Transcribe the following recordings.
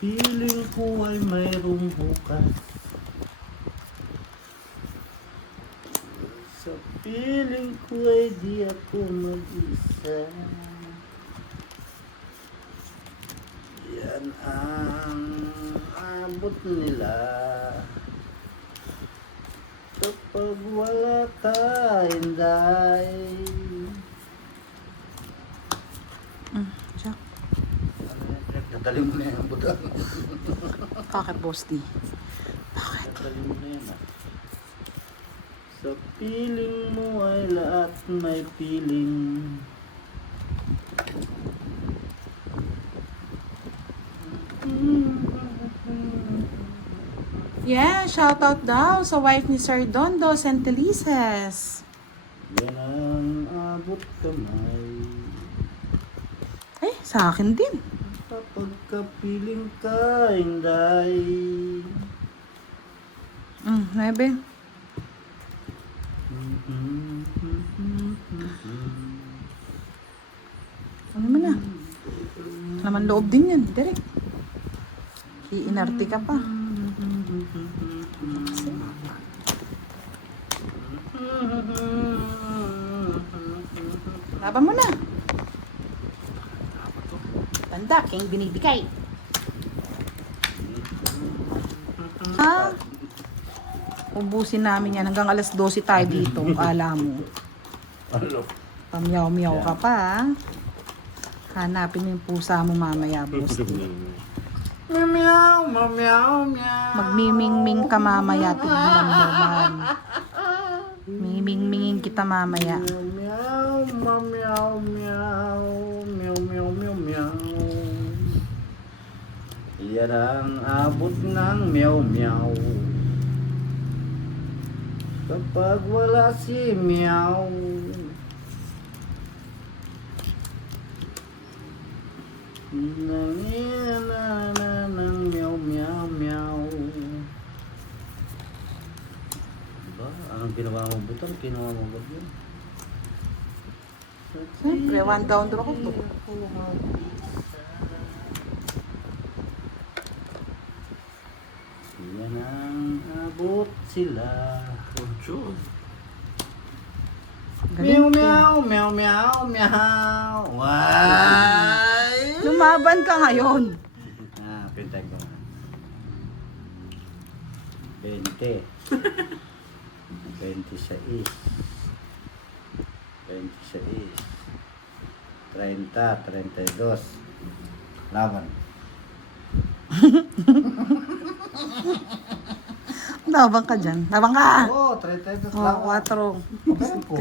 piling ko ay mayroong bukas. Sa piling ko ay di ako mag-isa. Yan ang abot nila. Kapag wala ka, Inday. Jack. Dadali mo na yan, budang. Bakit, Boss D? Dadali mo na yan, ah. Sa piling mo ay lahat may piling. Yeah, shoutout daw sa wife ni Sir Dondo Santelices. Yan ang abot kamay. Ay, sa akin din. Kapag kapiling ka, Inday. 9. Ano naman na? Naman loob din yan, direct. Iinarte ka pa. Laban mo na. Tanda, king binibigay. Ha? Ubusin namin yan hanggang alas 12 tayo dito. Kala mo. Ano? Pamyaw-miyaw ka pa, ha? Hanapin mo yung pusa mo mamaya, boss. Meow, meow, meow. Magmiming-ming ka mamaya. Tignan mo man. Miming-mingin kita mamaya. Meow, meow, meow, meow, meow, meow, meow, meow. Yan ang abot ng meow, meow. Kapag wala si meow. Nangina ng meow, meow, meow. Diba? Anong ginawa mo butang? Ginawa mo ba yun? Siyempre, 1 down draw ko to. Yan ang abot sila. Meow, Galing ka. meow, meow, meow, meow. Why? Lumaban ka ngayon. Pintay ko nga. 20. 26. 26. 30, 32. Laban. Labang ka dyan. Labang ka. Oo, 32 Oh, laban. 4. Pagkain ko.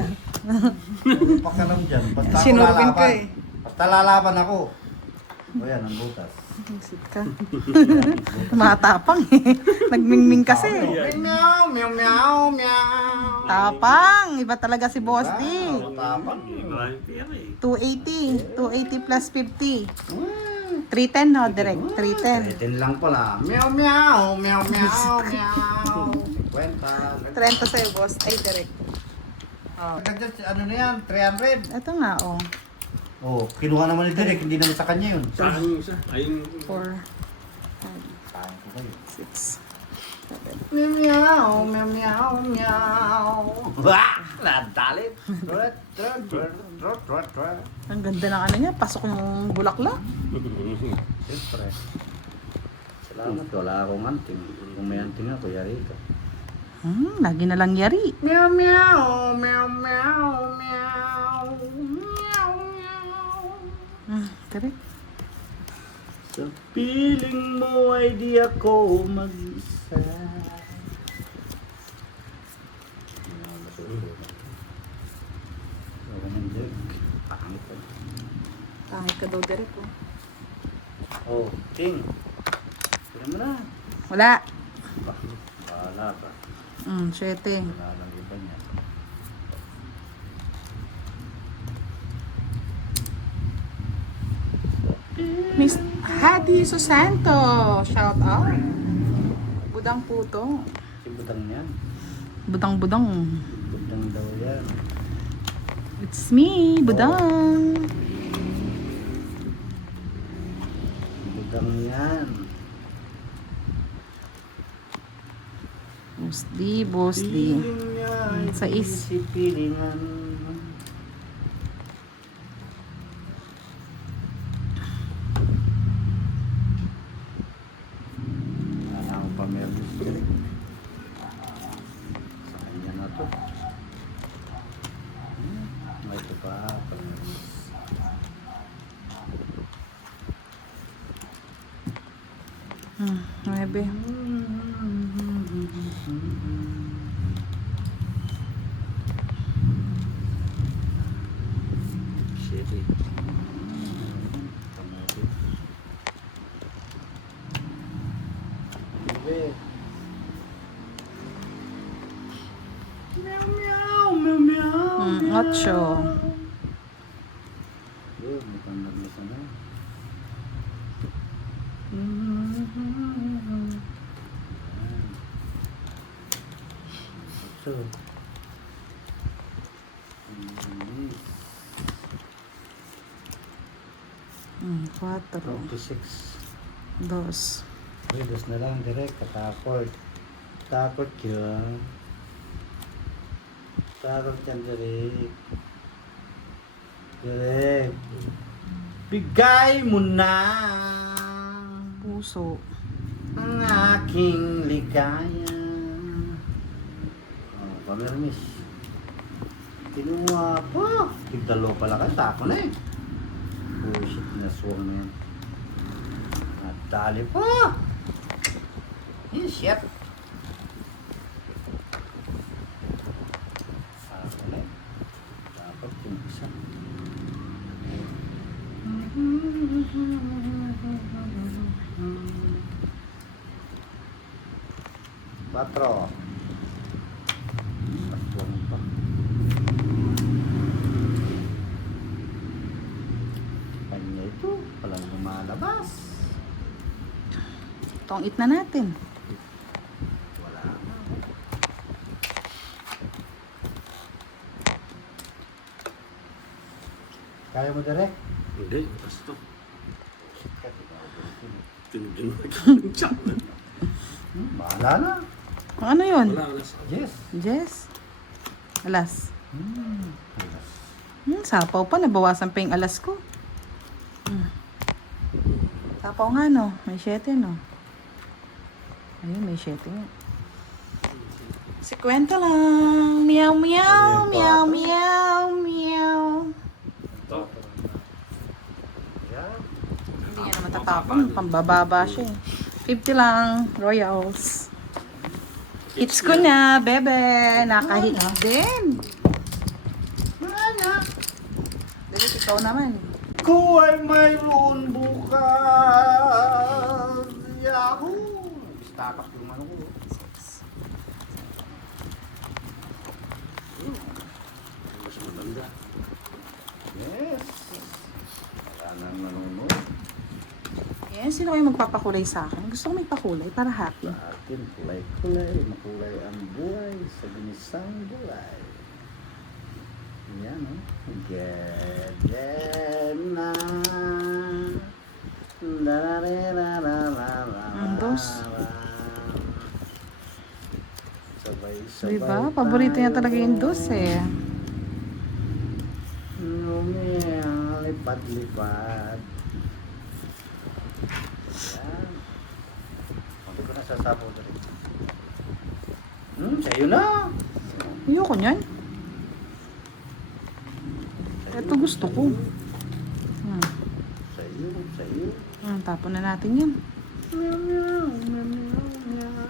Pakalam dyan. Basta ako Sinurpin ka lalaban. eh. Basta lalaban ako. O yan, ang butas. Sit ka. Matapang eh. Nagmingming kasi. Meow, meow, meow, meow. Tapang. Iba talaga si Boss D. Tapang. 280. 280 plus 50. 310 no, direct. 310. 10 lang pala. Meow, meow, meow, meow, meow. 50. 30 sa'yo, Boss. Ay, direct. Oh. Ano na yan? 300. Ito nga, oh. Oh, kinuha naman ni Derek. Hindi naman sa kanya yun. Saan yung isa? Ayun. 4, Saan ko kayo? 6, 7. Meow, meow, meow, meow. Wah! Lantalit. Trot, trot, trot, trot, trot, trot. Ang ganda ng ano niya. Pasok yung bulaklak. Siyempre. Salamat. Wala akong anting. Kung may anting ako, yari ka. Lagi na lang yari. Meow, meow, meow, meow, meow. Meow, meow. Direct. Sa piling mo ay di ako mag-isa. Pangit ka daw, direct, oh. Oh, King. Sino mo na? Wala. Bahala ka. 7. Wala lang iba niya. Miss Hadi Susanto. Shout out. Budang puto. Si Budang yan. Budang-budang. Budang daw yan. It's me, Budang. Budang yan. Busdi, busdi. Piling niya ay Sa is. pinipilingan. Wala akong pamermis direct. Sa kanya na to. Ito pa, pamermis. Nuebe. Shitty. Meow meow meow meow. 8. Yun, mukhang nagmasa na. So, 4. 26. 2. Redos na lang direct, katakot. Takot yun. Takot yan direct. Direct. Bigay mo na Puso. ang aking ligaya. Oh, pamermis. Kinuha pa. Tigdalo pala ka, tako na eh. Oh shit, pinaswang na yan. At dali pa. Yes, shit. Tako na eh. Dapat yung isa. Patro. Paswang pa. Kanya ito, palang lumalabas. Itong it na natin. Wala na. Kaya mo direct? Hindi, basta. Shit ka, di ba? Tinigyan mo yung chat na. Bahala na. Ano yun? Wala. Yes. Jess? Alas. Alas. Sapaw pa. Nabawasan pa yung alas ko. Sapaw nga, no? May 7, no? Ayun, may 7 nga. 50 lang. Meow, meow, meow, meow, meow. Yan. Hindi niya naman tatapon. Pambababa siya eh. 50 lang. Royals. Hits ko na, bebe. Nakahit din. Mana? Dali, ikaw naman. Ko ay mayroon bukas. Yahoo! Tapak yung ano ko. Mas matanda. Yes. Wala nang nanonood. Yan, sino kayo magpapakulay sa akin? Gusto ko may pakulay para happy. Sa atin, kulay-kulay. Makulay ang buhay sa ginisang buhay. Yan, oh. Get na. Ang dos. Sabay-sabay. Diba? Paborito niya talaga yung dos eh. Lipat-lipat. Yan. Hindi ko na sasabaw na rin. Sa'yo na. Ayoko niyan. Ito gusto ko. Sa'yo, sa'yo. Tapon na natin yan. Meow, meow, meow, meow, meow.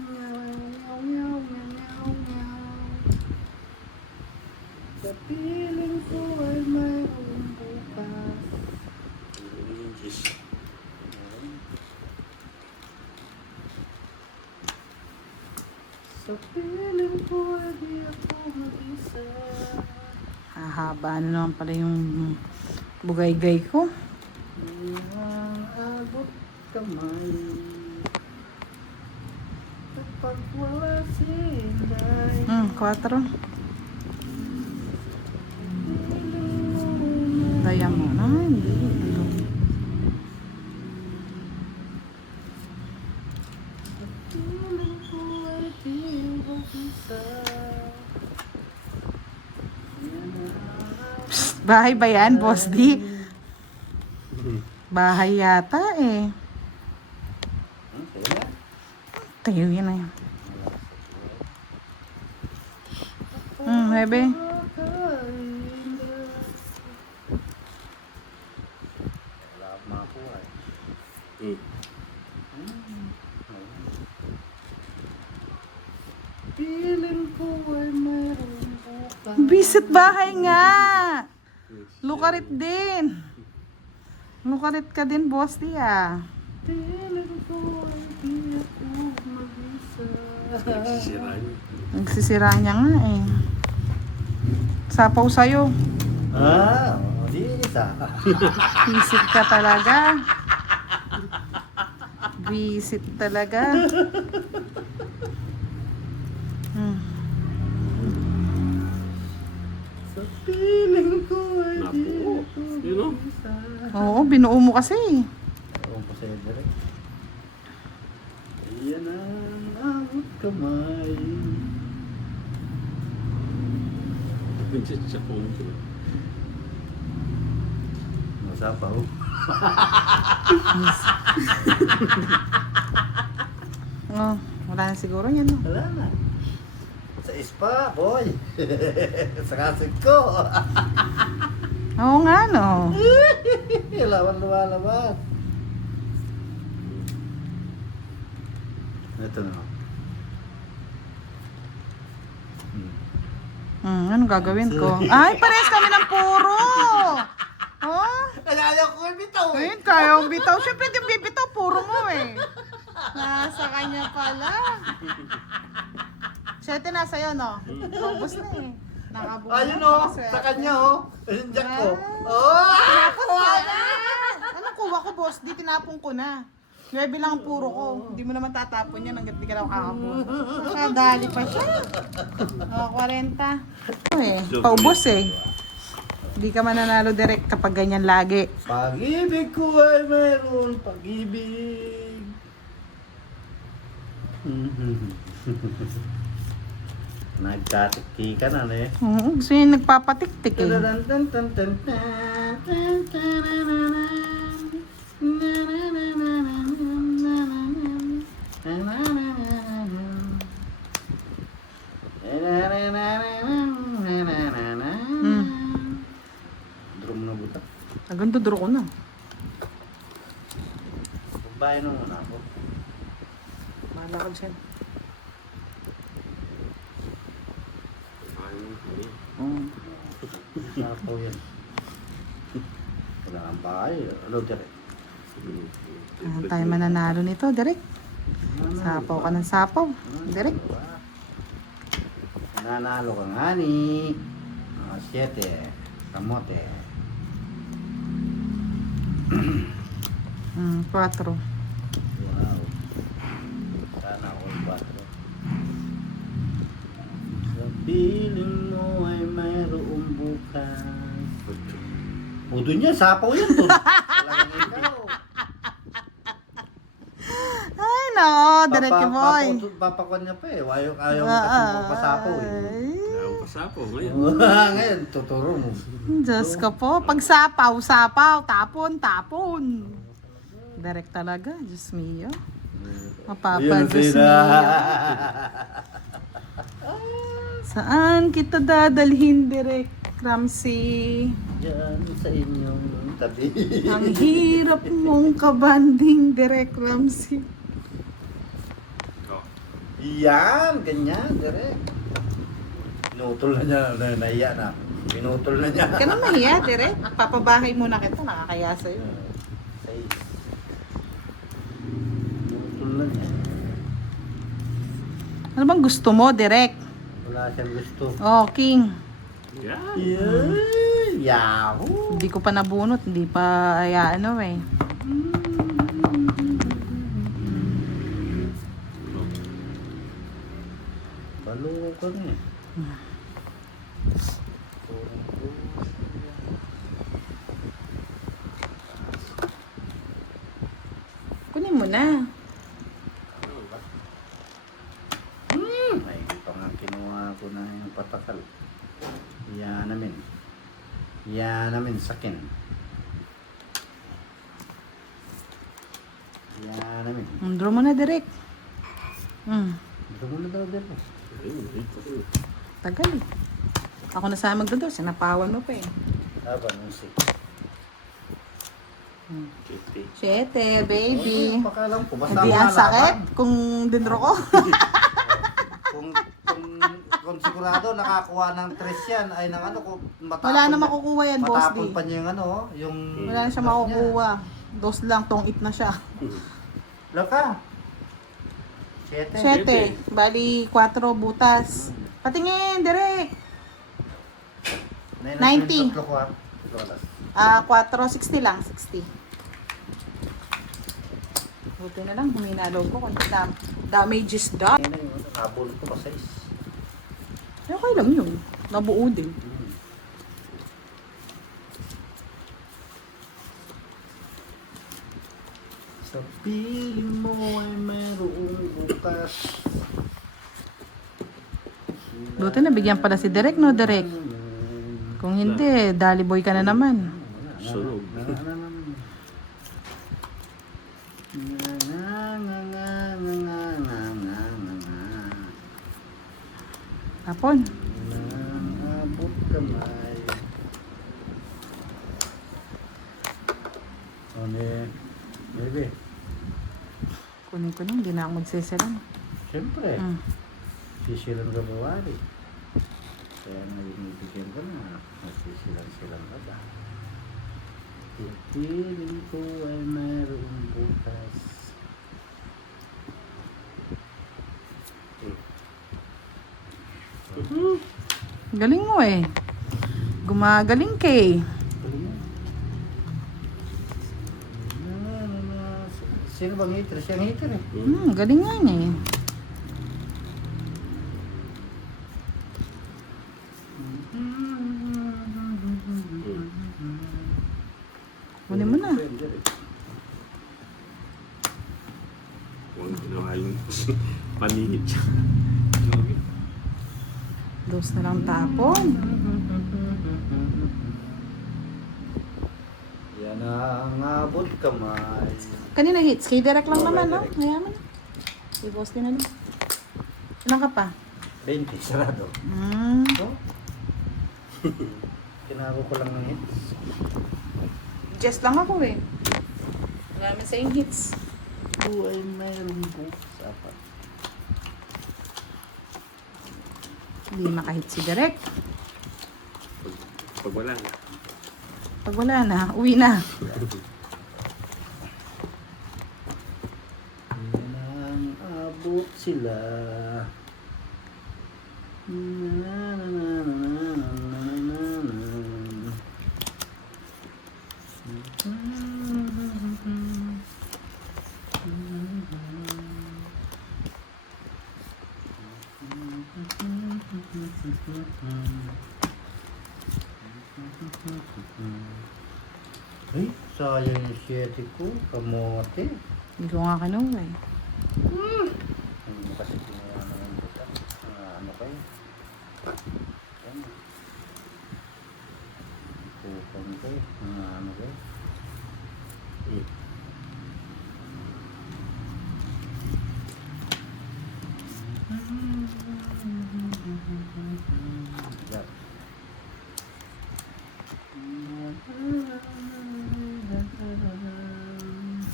Meow, meow, meow, meow. Sa piling ko ay mayroong bukas. Sa piling ko ay di ako mag-isa. Hahaba na naman pala yung bugay-gay ko. Abot kamay. Kapag wala sila'y 4. Daya mo na. Hindi. Bahay ba yan, Boss D? Bahay yata eh. Sige na. Tayo yun na yan. Bebe. Wala akong makakuha eh. Feeling ko ay mayroon bukas. Visit bahay nga. Lukarit din. Lukarit ka din, Boss D ah. Feeling ko ay di ako mag-isa. Nagsisira niya. Nagsisira niya nga eh. Sapaw sa'yo. Di isa. Visit ka talaga. Visit talaga. Sa feeling ko ay di Nabuo. ako Yun o. mag-isa. Oo, binuo mo kasi. Ewan ko sa'yo direct. Iyan ang abot kamay. Pinchit-chat mo. Masapaw. Oh, wala na siguro yan. No? Wala na. Sa ispa, boy. Sa kasig ko. Oo nga, no. Lawan lumalabas. Ito na. Ano gagawin ko? Ay, pares kami ng puro. Oh, Kaya ko bitaw eh. ayun, kaya ang bitaw. Siyempre, yung bibitaw, puro mo eh. Nasa kanya pala. Siyete na sa'yo, no? Ubus na eh. Nakabuo Ayun na, o, nakaswerte. sa kanya o. Ayun jack ko. Tinapon ko na. Anong kuha ko, boss? Di tinapon ko na. 9 lang ang puro ko. Hindi mo naman tatapon yan hanggat di ka lang kakapon. Nakadali pa siya. 40. Eh, paubos eh. Hindi ka mananalo direct kapag ganyan lagi. Pag-ibig ko ay mayroon pag-ibig. Nagtatikti ka na eh. Oo, gusto niya nagpapatiktik eh. Drum na buta. Hanggang duduro ko na. Babae na muna ako. Bahala ka dyan. Sapaw yan. Wala kang bahay. Ano direct? Saan tayo mananalo nito, direct? Sapaw ka ng sapaw. Direct. Nanalo ka nga ni 7. Kamote. 4. Wow. Sana all 4. Sa piling mo ay mayroong bukas. Pudo niya, sapaw yan to. Talagang ikaw. Ay, no, diretso boy. Papakon niya pa eh. Ayaw mo kasi magpasapaw eh. Ayaw pa sapo ngayon. Ngayon, tuturo mo. Diyos ko po. Pag sapaw, sapaw. Tapon, tapon. Direct talaga. Diyos mio. Mapapa, Diyos mio. Saan kita dadalhin, direct, Ramsey? Diyan sa inyong tabi. Ang hirap mong kabanding, direct, Ramsey. Oh. Yan, ganyan, direct. Pinutol na niya, nahiya na. Pinutol na niya. Huwag ka na mahiya, direct. Papabahay muna kita, nakakaya sa'yo. Pinutol na niya. Ano bang gusto mo, direct? Wala siyang gusto. Oh, King. Yan. Yahoo! Hindi ko pa nabunot, hindi pa, ano eh. Balo ka na eh. Kunin mo na. Ay, ito nga kinuha ko na yung patakal. Yan namin. Yan namin sakin. Yan namin. Draw mo na, Direk. Ito muna daw din. Ayun, ito. Tagal eh. Ako na sana magdodo. Sinapawan mo pa eh. Aba, musik. 50. 7, baby. Pakalam ko. Basta Hindi ang malaman. sakit kung dinro ko. Kung sigurado nakakuha ng 3 yan, ay ng ano, kung matapon. Wala na makukuha yan, boss Matapon D. pa niya yung ano, yung... Wala na siya makukuha. Dos lang, tong it na siya. Laka. 7. 7. Bali, 4 butas. Patingin, Direk. 90. 4, 60 lang, 60. Buti na lang, huminalaw ko. Kunti damages da. Yan na yun, nabol ko pa 6. Okay lang yun. Nabuo din. Sa piling mo ay mayroong bukas. Buti na, bigyan pala si Direk, no, Direk? Kung hindi, dali boy ka na naman. Sunog. Tapon. Abot kamay. Ano eh? Baby. Kunin ko nung, hindi na ako magsisalang. Siyempre. Mm. Sisilang ka bawali. Kaya nabibigyan ka na. Sisilang ka ba? Pipiling ko ay mayroong bukas. Galing mo eh. Gumagaling ka eh. Sino bang hitter? Siya ang hitter eh. Galing nga niya eh. Kunin mo na. Huwag ginawa yung panihit siya. Dos na lang tapon. Yan ang abot kamay. Kanina hits. Kay Direk lang naman, no? Mayaman. Si boss din ano. Ilan ka pa? 20, sarado. Oh? Tinago ko lang ng hits. Just lang ako eh. Wala naman sa yung hits. Ito ay mayroong bukas. Apat. Hindi makahit si Direk. Pag wala na. Pag wala na, uwi na. Yan ang abot sila. Na, na, na, na, na, na, na. Ay, sayang yung 7 ko. Kamote. Hindi ko nga kinuha eh. Hindi kasi ginawa naman kita. Ano kayo? Yan. Kupang kayo. Ano kayo? Yan.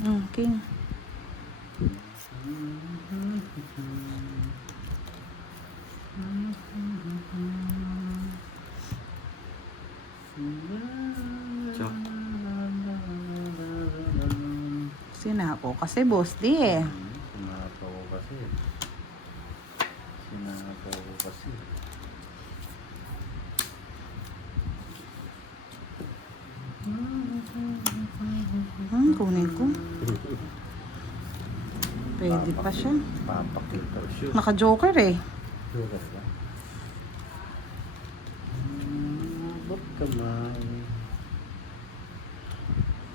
Okay. Chok. Sinako kasi boss di eh. Sinakaw ko kasi. Sinakaw ko kasi. Kunin ko. Pwede pa siya. Papakita. Sure. Naka-joker eh. Lugas lang. Abot kamay.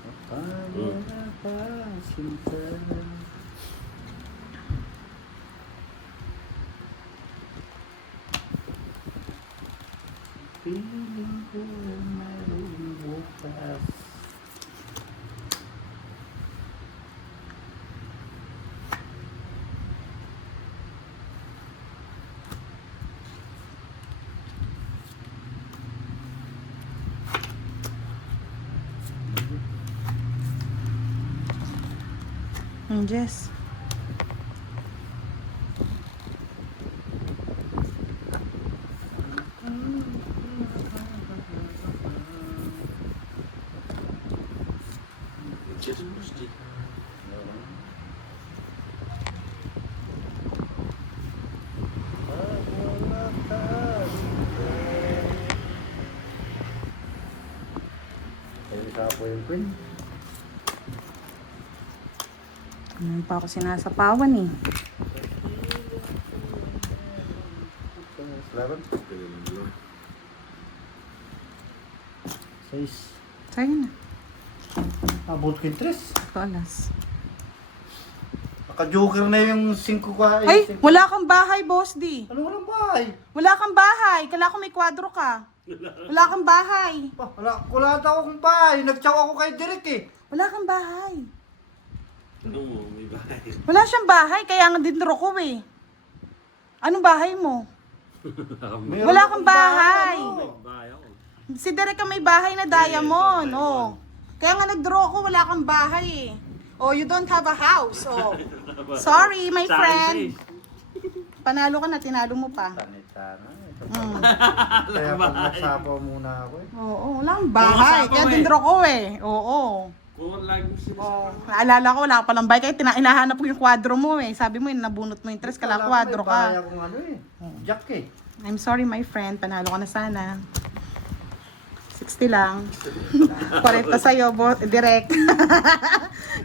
Kapag pa sinta. Piling ko mayroong bukas. Jess. Just Tuesday. Ayun sa po yung queen. Ano pa ako sinasapawan eh. Laban. Ganun lang. 6. Sa'yo na. Abot ko yung 3. Alas. Naka-joker na yung 5 ko. Ay, wala kang bahay, Boss D. Ano walang bahay? Wala kang bahay. Kala ko may kwadro ka. Wala kang bahay. Wala daw akong bahay. Nagtsaw ako kay Derek eh. Wala kang bahay. Ano mo, may bahay. Wala siyang bahay, kaya nga dinro ko eh. Anong bahay mo? Meron Wala akong kang bahay. ano. May bahay ako. Si Derek ang may bahay na diamond. Oh. Kaya nga nag-draw ko, wala kang bahay eh. Oh, you don't have a house. Oh. Sorry, my Sa akin friend. siya Panalo ka na, tinalo mo pa. Tanit-sana. Mm. Kaya pag nagsapaw muna ako eh. Oo, wala kang bahay. Wala Kaya ka pa, dinro ko eh. Oo. Kung lagi sila. Oh, naalala ko, wala ka palang bahay. Kaya inahanap ko yung kwadro mo eh. Sabi mo, nabunot mo yung tres, kala kwadro May bahay ka. akong ano eh. Jack eh. I'm sorry, my friend. Panalo ka na sana. 60 lang. 40 sa'yo, direct.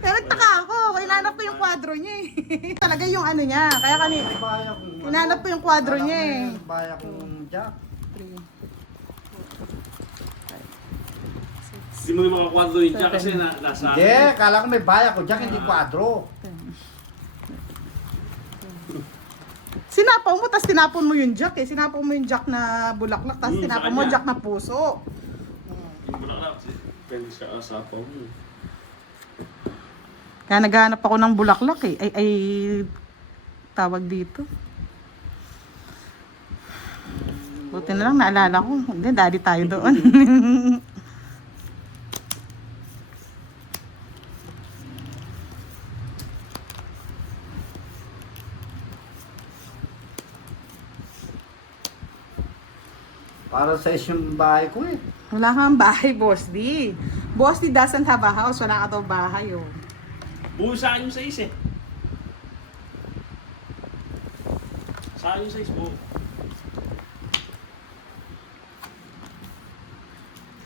Kaya nagtaka ako. Hinanap ko yung kwadro niya eh. Talaga yung ano niya. Kaya kanina, May bahay akong hinanap ko yung kwadro niya eh. May bahay akong Jack. 3. Hindi mo naman makakwadro yun dyan kasi nasa... Hindi, kala ko may bahay ako Jack, hindi kwadro. Sinapaw mo, tapos tinapon mo yung jack eh. Sinapaw mo yung jack na bulaklak, tapos sa tinapon mo kanya. jack na puso. Yung bulaklak kasi pwede siya asapaw mo. Kaya naghahanap ako ng bulaklak eh. Ay tawag dito. Buti na lang naalala ko. Hindi, daddy tayo doon. Para sa yung bahay ko eh. Wala kang bahay, Boss D. Boss D doesn't have a house. Wala ka daw bahay, oh. Buo sa akin yung size eh. Sa akin yung size buo.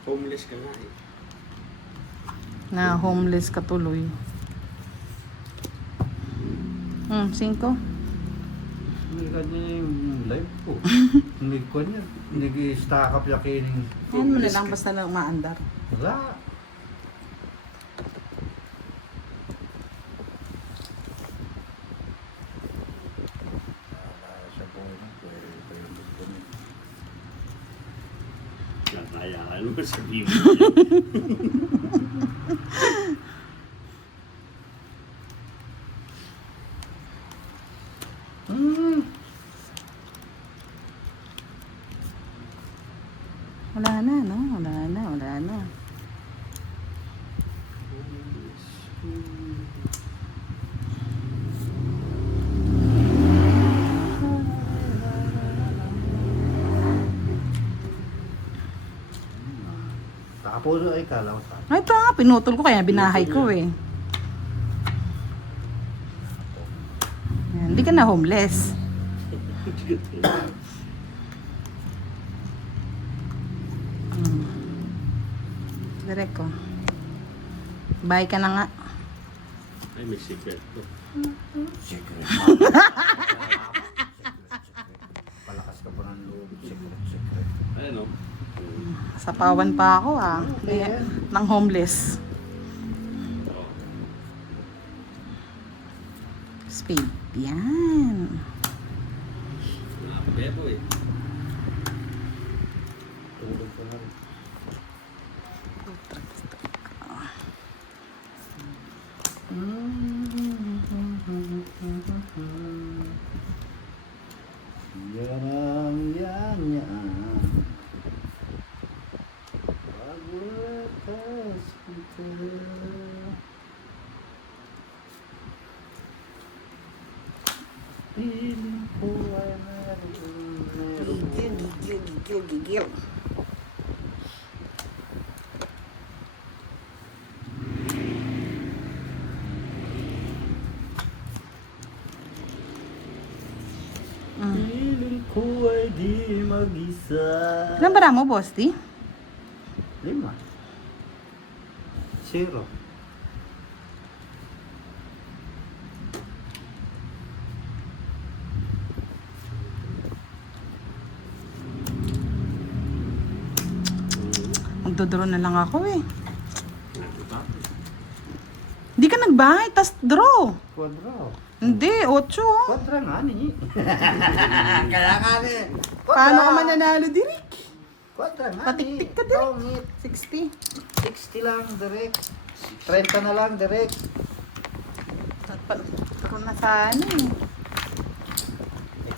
Homeless ka nga eh. Na homeless ka tuloy. 5. Hindi kanya yung life ko. Hindi ko niya. Nag-stack up yung kining. Ayan mo na lang basta na umaandar. Wala. Sa buhay mo, pwede pa yung gusto niya. Natayaran mo sabihin mo. Wala na, no? Wala na. Nakapuso ay kala ko sa Ay, ito nga, pinutol ko kaya binahay ko eh. Ayan, hindi ka na homeless. Direk ko. Bye ka na nga. Ay, may secret ko. secret. Palakas ka pa ng loob. Secret. Ayun o. Sa pawan pa ako ah. Ng homeless. Spade. Yan. Bebo eh. Tulog ko na rin. Yan ang yan. Pagwakas kita. Piling ko ay meron. Gigil. Piling ko ay di mag-isa. Ilan bara mo, boss, di? 5. 0. Magdodraw na lang ako eh. Hindi ka nagbahay, tas draw. Quadro. Hindi, 8. Quadra nga ni. Kaya nga ni. Paano ka mananalo, Direk? Quadra nga ni. Patiktik ka, Direk. Tongit. 60. 60 lang, direct. 30 na lang, direct. Pero na sana eh.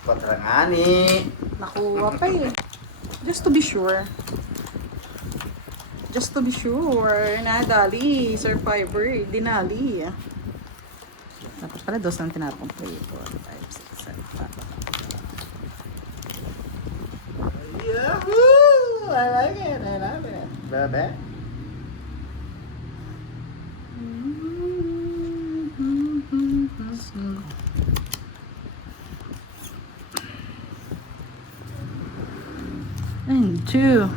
Quadra nga ni. Nakuha pa eh. Just to be sure. Just to be sure. Nadali. Survivor. Dinali. Tapos pala, 2 lang tinapong. 3, 4, 5, 6, 7, 8. Yahoo! I like it. I love it. Bebe? And 2.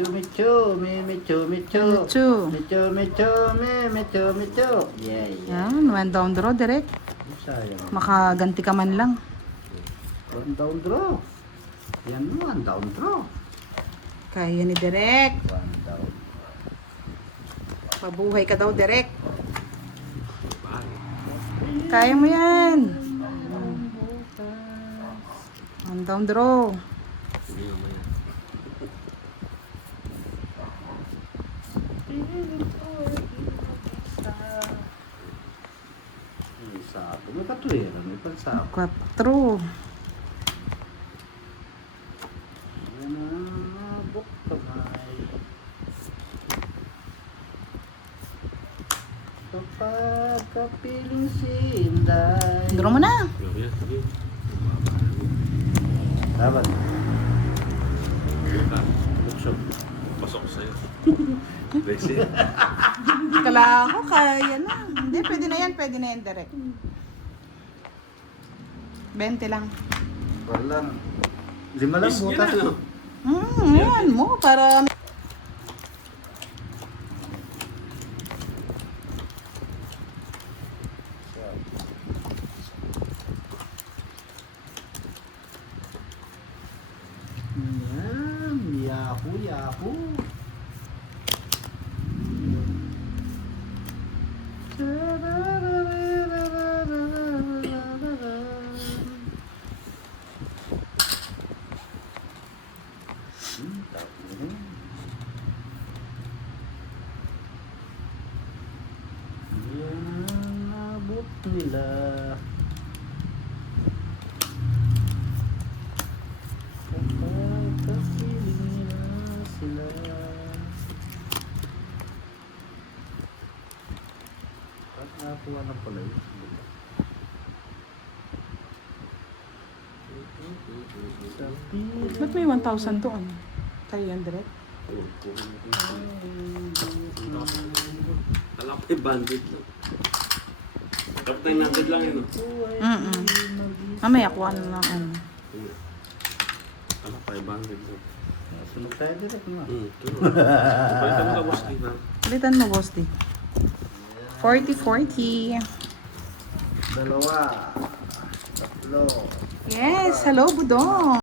Michu, michu, michu. Michu. Michu, michu, michu, michu. Yeah, yeah. Yan, one down draw, Direk. Sayang. Makaganti ka man lang. One down draw. Yan mo, one down draw. Kaya ni Direk. One down. Mabuhay ka daw, Direk. Kaya mo yan. One down draw. May sapo. May katuwira. May pansapo. 4. Yan ang mabok kamay. Kapag kapiling si Inday. Draw mo na. Dapat. Bukso. Pasok sa'yo. Besi. Kala ko, kaya na. Hindi, pwede na yan, Direk. 20 lang. Walang. 5 lang Is butas. yun, ano? Yan mo, para... Yan. Yahoo, yahoo. Yan ang abot nila. Kapag kapiling nila sila. Ba't nakakuha na pala yun? Sa piling Ba't may 1,000 doon? Kaya yan, Direk. Alam ko yung bandit lang. Dapat 900 lang yun. Mamaya, kuha na lang ano. Alam ko yung bandit lang. Sunog tayo direct mo. Palitan mo ka, boss, di ba? Palitan mo, boss, di. 40-40. 2, 3. Yes, hello, Budong.